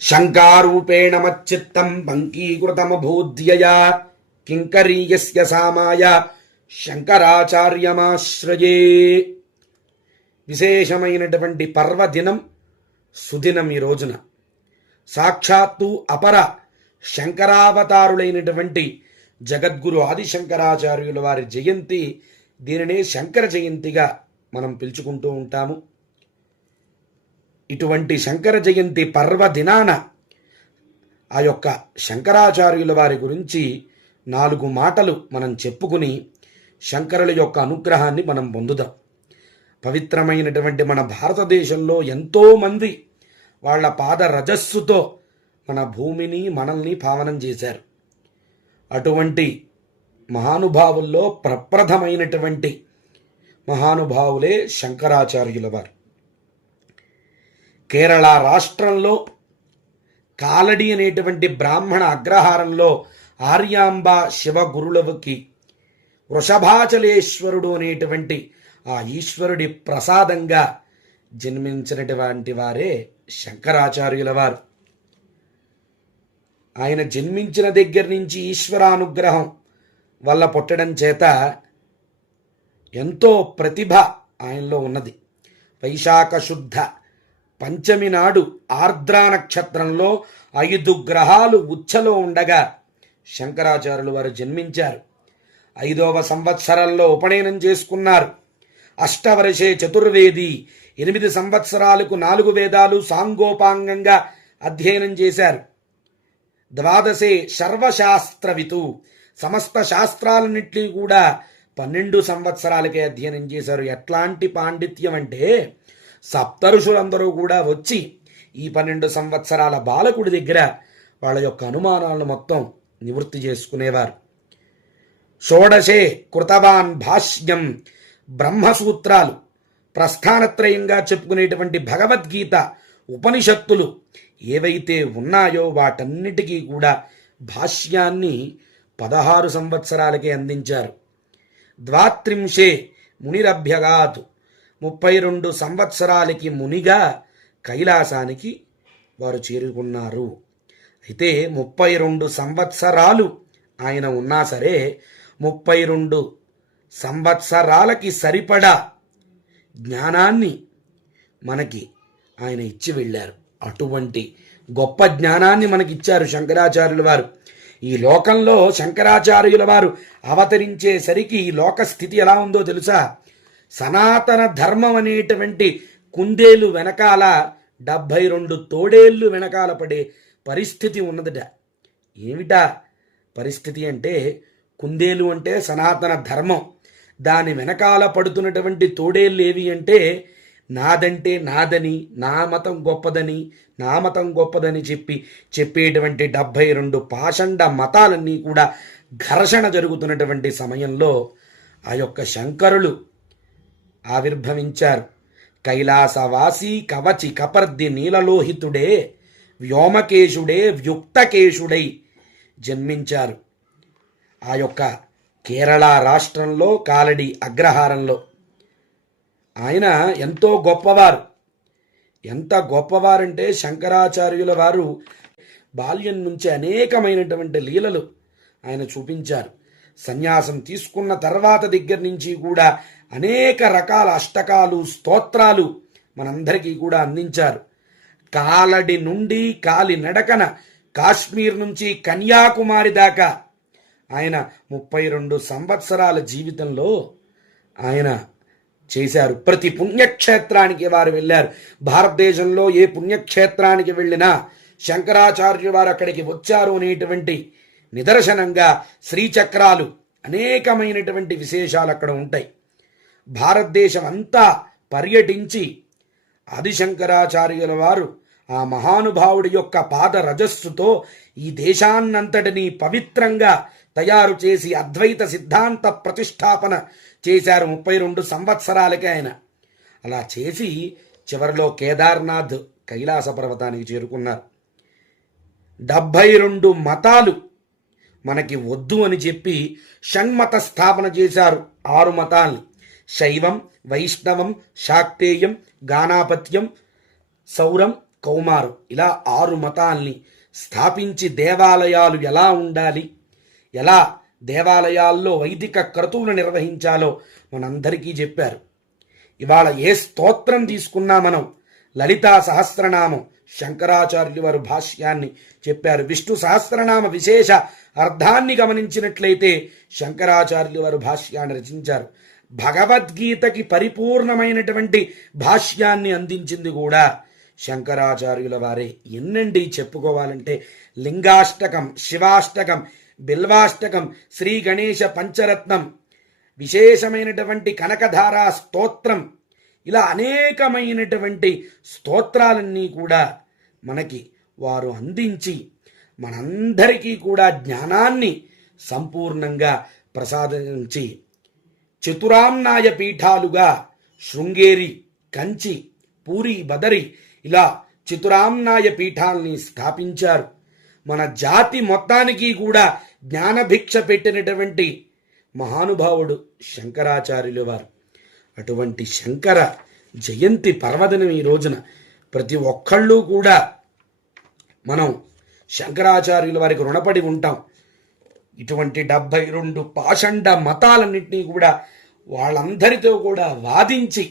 శంకారూపేణ మచ్చిత్తం పంకీకృతమభూద్యయా కింకరీయస్య సామాయ శంకరాచార్యమాశ్రయే. విశేషమైనటువంటి పర్వదినం, సుదినం. ఈ రోజున సాక్షాత్తు అపర శంకరావతారులైనటువంటి జగద్గురు ఆదిశంకరాచార్యుల వారి జయంతి. దీనినే శంకర జయంతిగా మనం పిలుచుకుంటూ ఉంటాము. ఇటువంటి శంకర జయంతి పర్వదినాన ఆ యొక్క శంకరాచార్యుల వారి గురించి 4 మాటలు మనం చెప్పుకుని శంకరుల యొక్క అనుగ్రహాన్ని మనం పొందుదాం. పవిత్రమైనటువంటి మన భారతదేశంలో ఎంతోమంది వాళ్ళ పాద రజస్సుతో మన భూమిని మనల్ని పావనం చేశారు. అటువంటి మహానుభావుల్లో ప్రప్రథమైనటువంటి మహానుభావులే శంకరాచార్యుల వారు. కేరళ రాష్ట్రంలో కాలడి అనేటువంటి బ్రాహ్మణ అగ్రహారంలో ఆర్యాంబ శివగురులకి వృషభాచలేశ్వరుడు అనేటువంటి ఆ ఈశ్వరుడి ప్రసాదంగా జన్మించినటువంటి వారే శంకరాచార్యుల వారు. ఆయన జన్మించిన దగ్గర నుంచి ఈశ్వరానుగ్రహం వల్ల పుట్టడం చేత ఎంతో ప్రతిభ ఆయనలో ఉన్నది. వైశాఖ శుద్ధ పంచమి నాడు ఆర్ద్రా నక్షత్రంలో 5 గ్రహాలు ఉచ్చలో ఉండగా శంకరాచార్యులు వారు జన్మించారు. 5వ సంవత్సరంలో ఉపనయనం చేసుకున్నారు. అష్టవర్షే చతుర్వేది, 8 సంవత్సరాలకు 4 వేదాలు సాంగోపాంగంగా అధ్యయనం చేశారు. 12 సర్వశాస్త్రవితు, సమస్త శాస్త్రాలన్నింటినీ కూడా 12 సంవత్సరాలకే అధ్యయనం చేశారు. ఎట్లాంటి పాండిత్యం అంటే సప్తఋషులందరూ కూడా వచ్చి ఈ 12 సంవత్సరాల బాలకుడి దగ్గర వాళ్ళ యొక్క అనుమానాలను మొత్తం నివృత్తి చేసుకునేవారు. షోడశే కృతవాన్ భాష్యం, బ్రహ్మసూత్రాలు ప్రస్థానత్రయంగా చెప్పుకునేటువంటి భగవద్గీత ఉపనిషత్తులు ఏవైతే ఉన్నాయో వాటన్నిటికీ కూడా భాష్యాన్ని 16 సంవత్సరాలకే అందించారు. ద్వాత్రింశే మునిరభ్యగాత్, 32 సంవత్సరాలకి మునిగా కైలాసానికి వారు చేరుకున్నారు. అయితే 32 సంవత్సరాలు ఆయన ఉన్నా సరే 32 సంవత్సరాలకి సరిపడా జ్ఞానాన్ని మనకి ఆయన ఇచ్చి వెళ్ళారు. అటువంటి గొప్ప జ్ఞానాన్ని మనకిచ్చారు శంకరాచార్యుల వారు. ఈ లోకంలో శంకరాచార్యుల వారు అవతరించేసరికి ఈ లోక స్థితి ఎలా ఉందో తెలుసా? సనాతన ధర్మం అనేటువంటి కుందేలు వెనకాల 72 తోడేళ్ళు వెనకాల పడే పరిస్థితి ఉన్నదట. ఏమిటా పరిస్థితి అంటే, కుందేలు అంటే సనాతన ధర్మం, దాని వెనకాల పడుతున్నటువంటి తోడేళ్ళు ఏవి అంటే నాదంటే నాదని, నా మతం గొప్పదని, నా మతం గొప్పదని చెప్పేటువంటి 72 పాషండ మతాలన్నీ కూడా ఘర్షణ జరుగుతున్నటువంటి సమయంలో ఆ యొక్క శంకరులు ఆవిర్భవించారు. కైలాసవాసి కవచి కపర్ది నీలలోహితుడే వ్యోమకేశుడే వ్యుక్తకేశుడై జన్మించారు. ఆ యొక్క కేరళ రాష్ట్రంలో కాలడి అగ్రహారంలో ఆయన ఎంతో గొప్పవారు. ఎంత గొప్పవారంటే శంకరాచార్యుల వారు బాల్యం నుంచి అనేకమైనటువంటి లీలలు ఆయన చూపించారు. సన్యాసం తీసుకున్న తర్వాత దగ్గర నుంచి కూడా అనేక రకాల అష్టకాలు, స్తోత్రాలు మనందరికీ కూడా అందించారు. కాలడి నుండి కాలి నడకన కాశ్మీర్ నుంచి కన్యాకుమారి దాకా ఆయన 32 సంవత్సరాల జీవితంలో ఆయన చేశారు. ప్రతి పుణ్యక్షేత్రానికి వారు వెళ్ళారు. భారతదేశంలో ఏ పుణ్యక్షేత్రానికి వెళ్ళినా శంకరాచార్యుల వారు అక్కడికి వచ్చారు అనేటువంటి నిదర్శనంగా శ్రీచక్రాలు, అనేకమైనటువంటి విశేషాలు అక్కడ ఉంటాయి. భారతదేశం అంతా పర్యటించి ఆదిశంకరాచార్యుల వారు ఆ మహానుభావుడి యొక్క పాద రజస్సుతో ఈ దేశాన్నంతటినీ పవిత్రంగా తయారు చేసి అద్వైత సిద్ధాంత ప్రతిష్టాపన చేశారు 32 సంవత్సరాలకే ఆయన. అలా చేసి చివరిలో కేదార్నాథ్ కైలాస పర్వతానికి చేరుకున్నారు. 72 మతాలు మనకి వద్దు అని చెప్పి షణ్మత స్థాపన చేశారు. 6 మతాల్ని: శైవం, వైష్ణవం, శాక్తేయం, గానాపత్యం, సౌరం, కౌమారం ఇలా 6 మతాల్ని స్థాపించి దేవాలయాలు ఎలా ఉండాలి, ఎలా దేవాలయాల్లో వైదిక క్రతువులు నిర్వహించాలో మనందరికీ చెప్పారు. ఇవాళ ఏ స్తోత్రం తీసుకున్నా మనం లలితా సహస్రనామం శంకరాచార్యులు వారు భాష్యాన్ని చెప్పారు. విష్ణు సహస్రనామ విశేష అర్థాన్ని గమనించినట్లయితే శంకరాచార్యులు వారు భాష్యాన్ని రచించారు. భగవద్గీతకి పరిపూర్ణమైనటువంటి భాష్యాన్ని అందించింది కూడా శంకరాచార్యుల వారే. ఎన్నండి చెప్పుకోవాలంటే లింగాష్టకం, శివాష్టకం, బిల్వాష్టకం, శ్రీ గణేశ పంచరత్నం, విశేషమైనటువంటి కనకధారా స్తోత్రం, ఇలా అనేకమైనటువంటి స్తోత్రాలన్నీ కూడా మనకి వారు అందించి మనందరికీ కూడా జ్ఞానాన్ని సంపూర్ణంగా ప్రసాదించి చతురామ్నాయ పీఠాలుగా శృంగేరి, కంచి, పూరి, బదరి ఇలా చతురామ్నాయ పీఠాల్ని స్థాపించారు. మన జాతి మొత్తానికి కూడా జ్ఞానభిక్ష పెట్టినటువంటి మహానుభావుడు శంకరాచార్యుల వారు. అటువంటి శంకర జయంతి పర్వదినం ఈ రోజున ప్రతి ఒక్కళ్ళు కూడా మనం శంకరాచార్యుల వారికి రుణపడి ఉంటాం. ఇటువంటి 72 పాషండ మతాలన్నింటినీ కూడా వాళ్ళందరితో కూడా వాదించి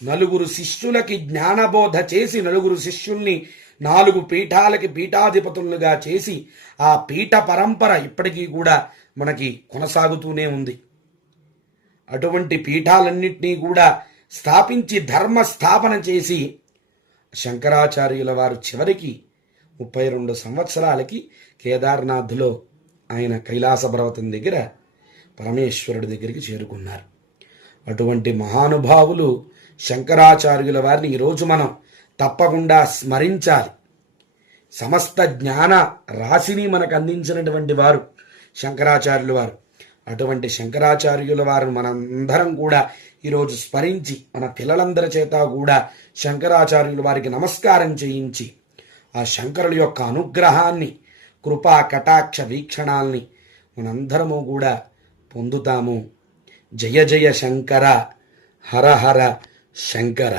4 శిష్యులకి జ్ఞానబోధ చేసి 4 శిష్యుల్ని 4 పీఠాలకి పీఠాధిపతులుగా చేసి ఆ పీఠ పరంపర ఇప్పటికీ కూడా మనకి కొనసాగుతూనే ఉంది. అటువంటి పీఠాలన్నింటినీ కూడా స్థాపించి ధర్మ స్థాపన చేసి శంకరాచార్యుల వారు చివరికి 32 సంవత్సరాలకి కేదార్నాథ్లో ఆయన కైలాస పర్వతం దగ్గర పరమేశ్వరుడి దగ్గరికి చేరుకున్నారు. అటువంటి మహానుభావులు శంకరాచార్యుల వారిని ఈరోజు మనం తప్పకుండా స్మరించాలి. సమస్త జ్ఞాన రాశిని మనకు అందించినటువంటి వారు శంకరాచార్యుల వారు. అటువంటి శంకరాచార్యుల వారు మనందరం కూడా ఈరోజు స్మరించి మన పిల్లలందరి చేత కూడా శంకరాచార్యుల వారికి నమస్కారం చేయించి ఆ శంకరుల యొక్క అనుగ్రహాన్ని, కృపా కటాక్ష వీక్షణాల్ని మనందరము కూడా పొందుతాము. జయ జయ శంకర, హర హర శంకర.